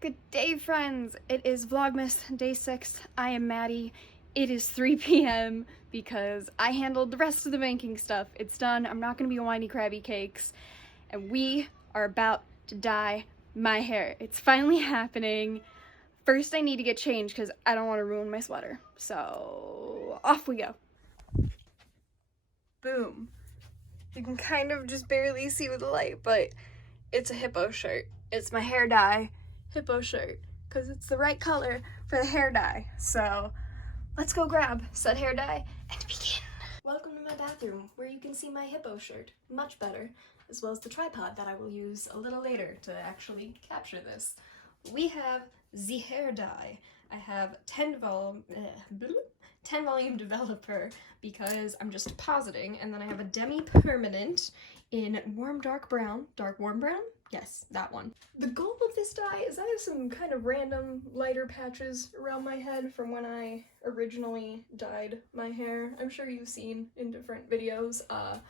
Good day, friends. It is Vlogmas Day 6. I am Maddie. It is 3 p.m. because I handled the rest of the banking stuff. It's done. I'm not going to be whiny crabby cakes. And we are about to dye my hair. It's finally happening. First, I need to get changed because I don't want to ruin my sweater. So, off we go. Boom. You can kind of just barely see with the light, but it's a hippo shirt. It's my hair dye hippo shirt because it's the right color for the hair dye. So let's go grab said hair dye and begin. Welcome to my bathroom where you can see my hippo shirt much better, as well as the tripod that I will use a little later to actually capture this. We have the hair dye. I have 10 volume developer because I'm just positing, and then I have a demi-permanent in warm dark brown, dark warm brown? Yes, that one. The goal of this dye is I have some kind of random lighter patches around my head from when I originally dyed my hair. I'm sure you've seen in different videos. I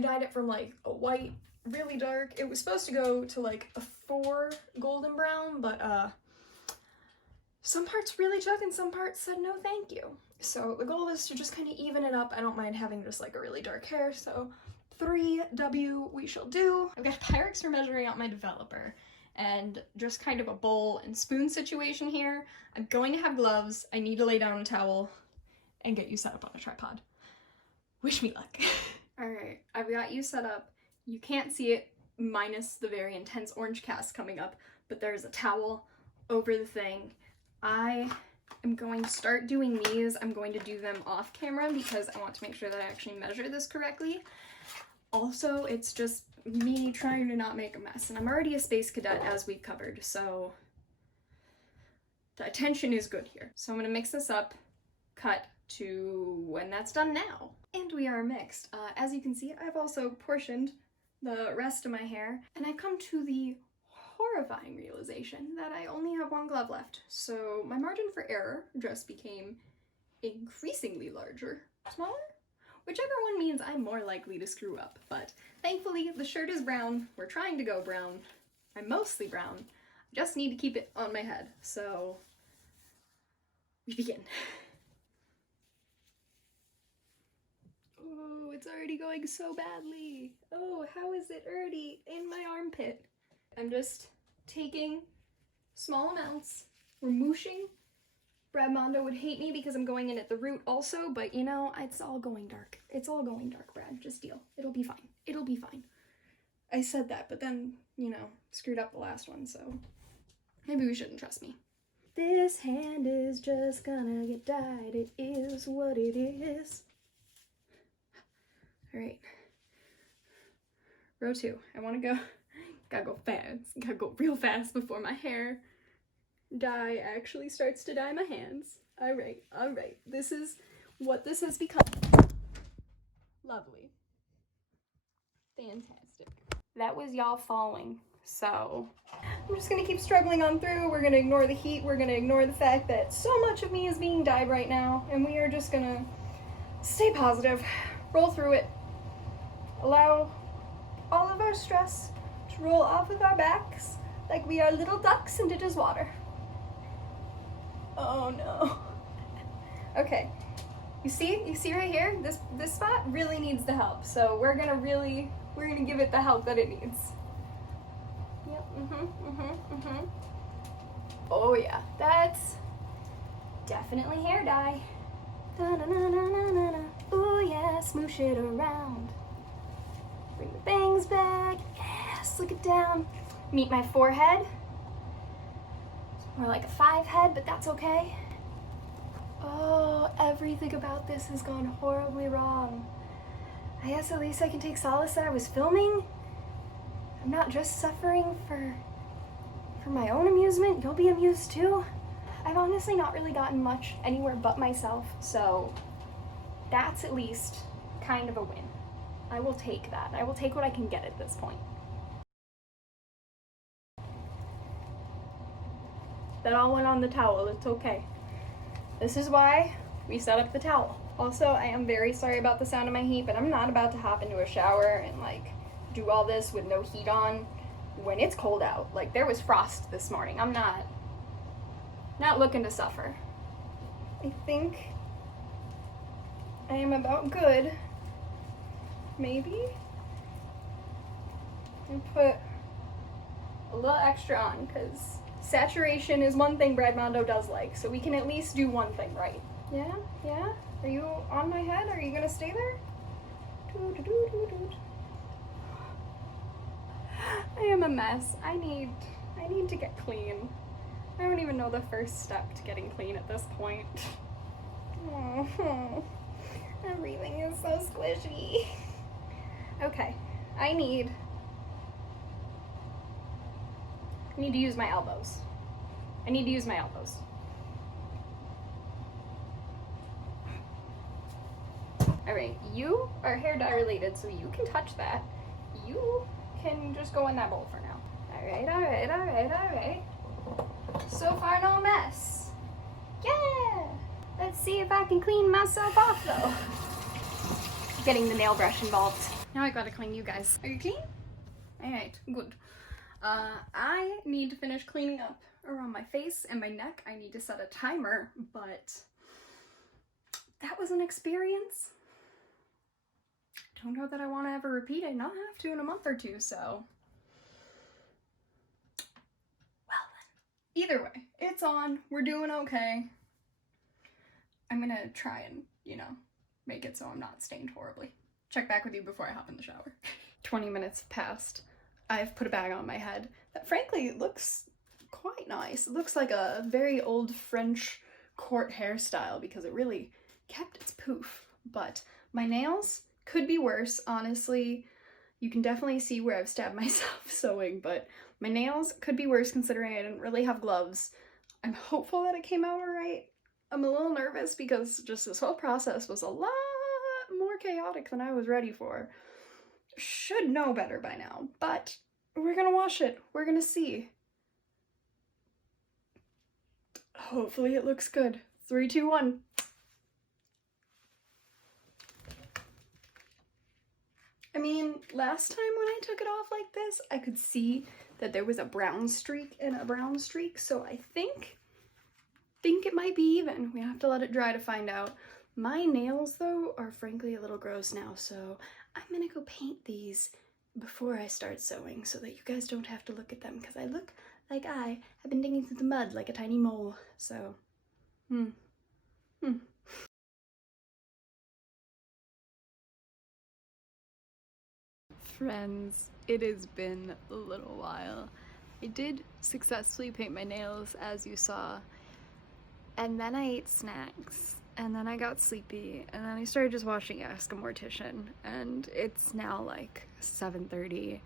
dyed it from like a white, really dark. It was supposed to go to like a 4 golden brown, but some parts really took and some parts said no thank you. So the goal is to just kind of even it up. I don't mind having just like a really dark hair, so 3W we shall do. I've got a Pyrex for measuring out my developer and just kind of a bowl and spoon situation here. I'm going to have gloves. I need to lay down a towel and get you set up on a tripod. Wish me luck. All right, I've got you set up. You can't see it minus the very intense orange cast coming up, but there's a towel over the thing. I am going to start doing these. I'm going to do them off camera because I want to make sure that I actually measure this correctly. Also, it's just me trying to not make a mess, and I'm already a space cadet as we've covered, so the attention is good here. So I'm gonna mix this up, cut to when that's done now. And we are mixed. As you can see, I've also portioned the rest of my hair, and I've come to the horrifying realization that I only have one glove left. So my margin for error just became increasingly larger. Smaller? Whichever one means I'm more likely to screw up, but thankfully the shirt is brown. We're trying to go brown. I'm mostly brown. I just need to keep it on my head, so we begin. Oh, it's already going so badly. Oh, how is it already in my armpit? I'm just taking small amounts. We're mooshing. Brad Mondo would hate me because I'm going in at the root also, but you know, it's all going dark. It's all going dark, Brad. Just deal. It'll be fine. It'll be fine. I said that, but then, you know, screwed up the last one, so maybe we shouldn't trust me. This hand is just gonna get dyed. It is what it is. All right. Row 2. I want to go. Gotta go fast. Gotta go real fast before my hair dye actually starts to dye my hands. All right. This is what this has become. Lovely. Fantastic. That was y'all falling. So I'm just gonna keep struggling on through. We're gonna ignore the heat. We're gonna ignore the fact that so much of me is being dyed right now, and we are just gonna stay positive, roll through it, allow all of our stress to roll off of our backs like we are little ducks in Ditter's water. Oh no. Okay. You see right here? This spot really needs the help. So we're gonna give it the help that it needs. Yep, Oh yeah, that's definitely hair dye. Da-na-na-na-na-na. Oh yeah, smoosh it around. Bring the bangs back. Yes, look it down. Meet my forehead. More like a 5 head, but that's okay. Oh, everything about this has gone horribly wrong. I guess at least I can take solace that I was filming. I'm not just suffering for my own amusement. You'll be amused too. I've honestly not really gotten much anywhere but myself, so that's at least kind of a win. I will take that. I will take what I can get at this point. That all went on the towel, it's okay. This is why we set up the towel. Also, I am very sorry about the sound of my heat, but I'm not about to hop into a shower and like do all this with no heat on. when it's cold out. Like, there was frost this morning. I'm not looking to suffer. I think I am about good. Maybe? And put a little extra on, because saturation is one thing Brad Mondo does like, so we can at least do one thing right. Yeah? Yeah? Are you on my head? Are you gonna stay there? I am a mess. I need to get clean. I don't even know the first step to getting clean at this point. Oh, everything is so squishy. Okay, I need to use my elbows. I need to use my elbows. All right, you are hair dye related, so you can touch that. You can just go in that bowl for now. All right, all right, all right, all right. So far, no mess. Yeah! Let's see if I can clean myself off, though. Getting the nail brush involved. Now I gotta clean you guys. Are you clean? All right, good. I need to finish cleaning up around my face and my neck. I need to set a timer, but that was an experience. I don't know that I want to ever repeat it. Not have to in a month or two, so. Well then. Either way, it's on. We're doing okay. I'm gonna try and, you know, make it so I'm not stained horribly. Check back with you before I hop in the shower. 20 minutes passed. I've put a bag on my head that frankly looks quite nice. It looks like a very old French court hairstyle because it really kept its poof. But my nails could be worse, honestly. You can definitely see where I've stabbed myself sewing, but my nails could be worse considering I didn't really have gloves. I'm hopeful that it came out alright. I'm a little nervous because just this whole process was a lot more chaotic than I was ready for. Should know better by now, but we're gonna wash it. We're gonna see. Hopefully it looks good. 3, 2, 1. I mean, last time when I took it off like this, I could see that there was a brown streak and a brown streak, so I think it might be even. We have to let it dry to find out. My nails, though, are frankly a little gross now, so I'm gonna go paint these before I start sewing so that you guys don't have to look at them, because I look like I have been digging through the mud like a tiny mole, so, Friends, it has been a little while. I did successfully paint my nails, as you saw, and then I ate snacks, and then I got sleepy, and then I started just watching Ask a Mortician, and it's now like 7:30.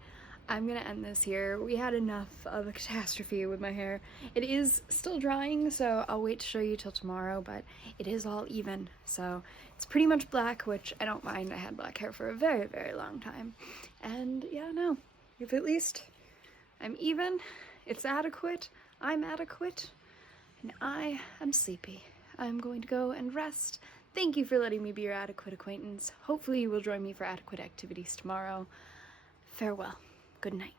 I'm gonna end this here. We had enough of a catastrophe with my hair. It is still drying, so I'll wait to show you till tomorrow, but it is all even, so it's pretty much black, which I don't mind. I had black hair for a very, very long time. And yeah, no, if at least I'm even, it's adequate, I'm adequate, and I am sleepy. I'm going to go and rest. Thank you for letting me be your adequate acquaintance. Hopefully you will join me for adequate activities tomorrow. Farewell. Good night.